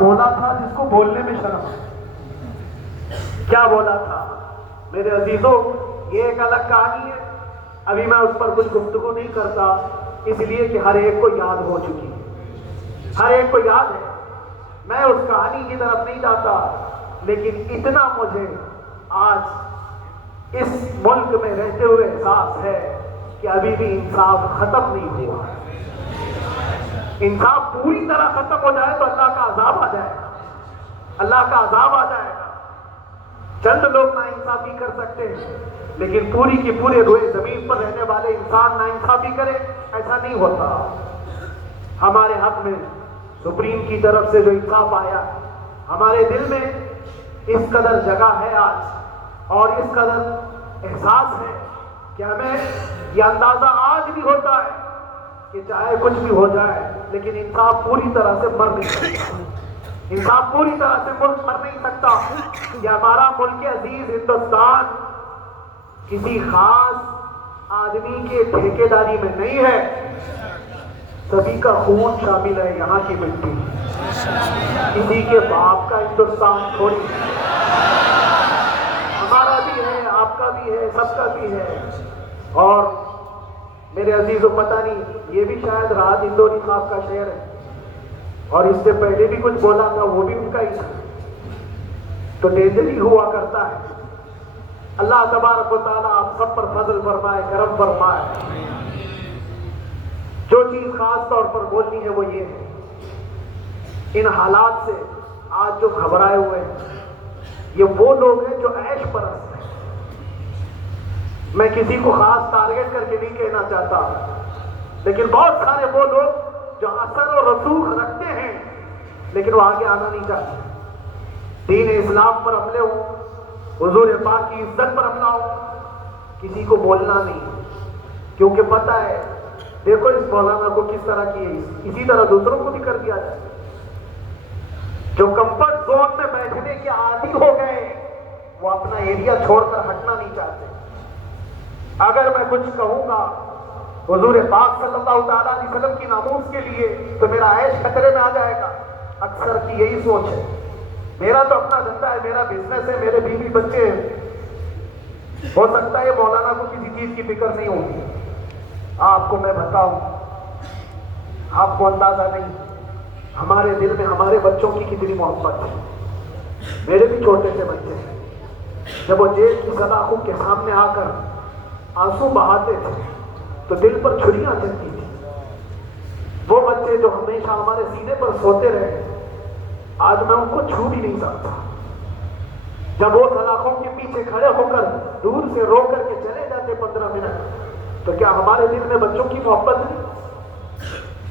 بولا تھا جس کو بولنے میں شرم ہے. کیا بولا تھا میرے عزیزوں؟ یہ ایک الگ کہانی ہے. ابھی میں اس پر کچھ گفتگو نہیں کرتا، اس لیے کہ ہر ایک کو یاد ہو چکی ہے، ہر ایک کو یاد ہے. میں اس کہانی کی طرف نہیں جاتا، لیکن اتنا مجھے آج اس ملک میں رہتے ہوئے احساس ہے کہ ابھی بھی انصاف ختم نہیں ہوا. انصاف پوری طرح ختم ہو جائے تو اللہ کا عذاب آ جائے گا، اللہ کا عذاب آ جائے گا. چند لوگ نا انصافی کر سکتے ہیں، لیکن پوری کی پورے روئے زمین پر رہنے والے انسان نا انصافی کرے، ایسا نہیں ہوتا. ہمارے حق میں سپریم کی طرف سے جو انصاف آیا، ہمارے دل میں اس قدر جگہ ہے آج اور اس قدر احساس ہے کہ ہمیں یہ اندازہ آج بھی ہوتا ہے کہ چاہے کچھ بھی ہو جائے لیکن انصاف پوری طرح سے مر نہیں سکتا. انصاف پوری طرح سے ملک مر نہیں سکتا. یہ ہمارا ملک عزیز ہندوستان کسی خاص آدمی کے ٹھیکیداری میں نہیں ہے، سبھی کا خون شامل ہے یہاں کی مٹی. کسی کے باپ کا ہندوستان تھوڑی ہے، ہمارا بھی ہے، آپ کا بھی ہے، سب کا بھی ہے. اور میرے عزیزوں، پتہ نہیں یہ بھی شاید راحت اندوری صاحب کا شعر ہے، اور اس سے پہلے بھی کچھ بولا تھا، وہ بھی ان کا ہی تھا. تو ڈینجر ہی ہوا کرتا ہے. اللہ تبارک و تعالیٰ آپ سب پر فضل فرمائے، کرم فرمائے. جو چیز خاص طور پر بولنی ہے وہ یہ ہے، ان حالات سے آج جو گھبرائے ہوئے ہیں یہ وہ لوگ ہیں جو عیش پرست ہیں. میں کسی کو خاص ٹارگٹ کر کے نہیں کہنا چاہتا، لیکن بہت سارے وہ لوگ جو اثر و رسوخ رکھتے ہیں لیکن وہ آگے آنا نہیں چاہتے. دین اسلام پر حملے ہو، حضور پاک کی عزت پر حملہ ہو، کسی کو بولنا نہیں، کیونکہ پتہ ہے دیکھو اس مولانا کو کس طرح کی ہے، اسی طرح دوسروں کو بھی کر دیا جائے. جو کمفرٹ زون میں بیٹھنے کے عادی ہو گئے وہ اپنا ایریا چھوڑ کر ہٹنا نہیں چاہتے. اگر میں کچھ کہوں گا حضور پاک صلی اللہ تعالیٰ علیہ وسلم کی ناموس کے لیے تو میرا عیش خطرے میں آ جائے گا. اکثر کی یہی سوچ ہے. میرا تو اپنا دھندا ہے، میرا بزنس ہے، میرے بیوی بچے ہیں. ہو سکتا ہے مولانا کو کسی چیز کی فکر نہیں ہوگی. آپ کو میں بتاؤں، آپ کو اندازہ نہیں ہمارے دل میں ہمارے بچوں کی کتنی محبت ہے. میرے بھی چھوٹے سے بچے ہیں، جب وہ جیل کی سلاخوں کے سامنے آ کر آنسو بہاتے تھے تو دل پر چھریاں چلتی تھی. وہ بچے جو ہمیشہ ہمارے سینے پر سوتے رہے، آج میں ان کو چھو بھی نہیں سکتا. جب وہ سلاخوں کے پیچھے کھڑے ہو کر دور سے رو کر کے چلے جاتے 15 منٹ، تو کیا ہمارے دل میں بچوں کی محبت نہیں؟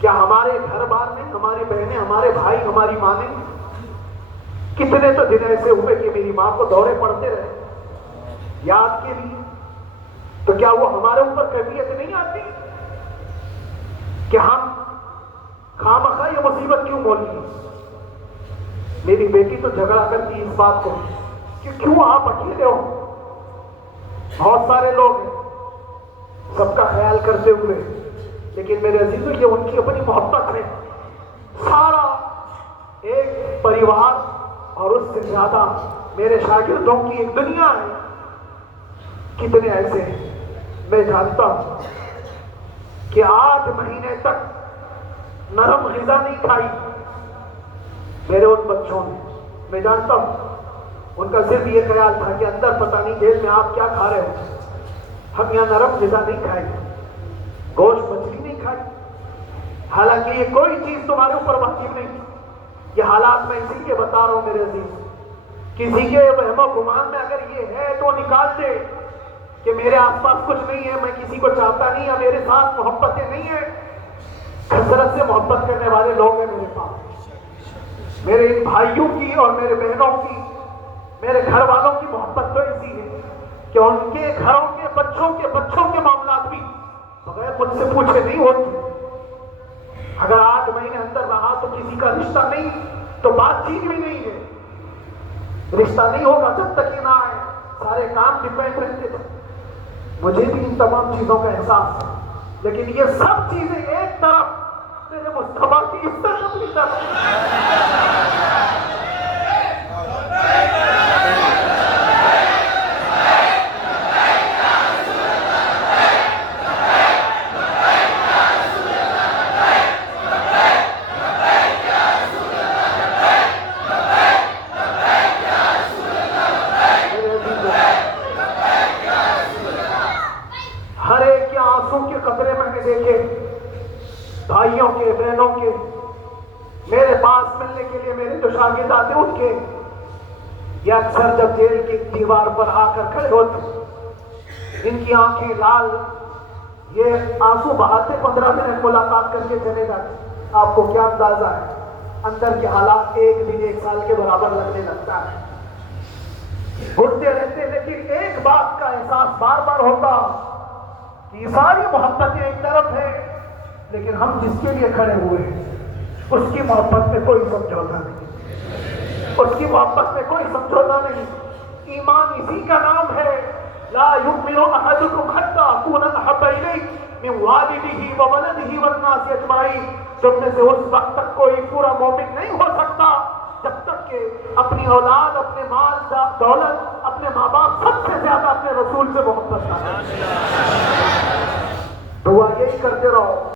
کیا ہمارے گھر بار میں ہماری بہنیں، ہمارے بھائی، ہماری ماں نے کتنے تو دن ایسے ہوئے کہ میری ماں کو دورے پڑتے رہے یاد کے لیے؟ تو کیا وہ ہمارے اوپر کیفیت نہیں آتی کہ ہم خامخواہ یہ مصیبت کیوں بولنی؟ میری بیٹی تو جھگڑا کرتی اس بات کو کہ کیوں آپ اکیلے ہو، بہت سارے لوگ ہیں سب کا خیال کرتے ہوئے. لیکن میرے عزیزوں، یہ ان کی اپنی محبت ہے. سارا ایک پریوار اور اس سے زیادہ میرے شاگردوں کی ایک دنیا ہے. کتنے ایسے ہیں میں جانتا ہوں کہ 8 مہینے تک نرم غذا نہیں کھائی میرے ان بچوں نے. میں جانتا ہوں ان کا صرف یہ خیال تھا کہ اندر پتہ نہیں جیل میں آپ کیا کھا رہے ہو، ہم یہاں نرم غذا نہیں کھائیں، گوشت مچھلی نہیں کھائی. حالانکہ یہ کوئی چیز تمہارے اوپر واجب نہیں. یہ حالات میں اسی لیے بتا رہا ہوں میرے عزیز، کسی کے وہم و گمان میں اگر یہ ہے تو نکال دے کہ میرے آس پاس کچھ نہیں ہے، میں کسی کو چاہتا نہیں، یا میرے ساتھ محبتیں نہیں ہیں. کثرت سے محبت کرنے والے لوگ ہیں میرے پاس. میرے ان بھائیوں کی اور میرے بہنوں کی، میرے گھر والوں کی محبت تو ایسی ہے کہ ان کے گھروں کے بچوں کے معاملات بھی بغیر مجھ سے پوچھے نہیں ہوتے. اگر 8 مہینے اندر رہا تو کسی کا رشتہ نہیں تو بات چیت بھی نہیں ہے. رشتہ نہیں ہوگا جب تک یہ نہ آئے. سارے کام ڈیپینڈ رہتے تھے. مجھے بھی ان تمام چیزوں کا احساس ہے، لیکن یہ سب چیزیں ایک طرف، میرے مصطفیٰ کی اس طرف اپنی طرف شاگرداتے اٹھ کے یہ اکثر جب جیل کی دیوار پر آ کر کھڑے ہوتے، ان کی آنکھیں لال، یہ آنسو بہاتے 15 منٹ ملاقات کر کے چلے جاتے. آپ کو کیا اندازہ ہے اندر کے حالات ایک دن 1 سال کے برابر لگنے لگتا ہے. گھٹتے رہتے، لیکن ایک بات کا احساس بار بار ہوتا کہ یہ ساری محبتیں ایک طرف ہے، لیکن ہم جس کے لیے کھڑے ہوئے ہیں اس کی محبت میں کوئی سمجھوتا نہیں، اس کی محبت میں کوئی سمجھوتا نہیں. ایمان اسی کا نام ہے. لا یؤمن احدکم حتی اکون احب الیہ من والدہ وولدہ والناس اجمعین. تم میں سے اس وقت تک کوئی پورا مومن نہیں ہو سکتا جب تک کہ اپنی اولاد، اپنے مال دولت، اپنے ماں باپ، سب سے زیادہ اپنے رسول سے محبت نہ کرے. دعا یہی کرتے رہو.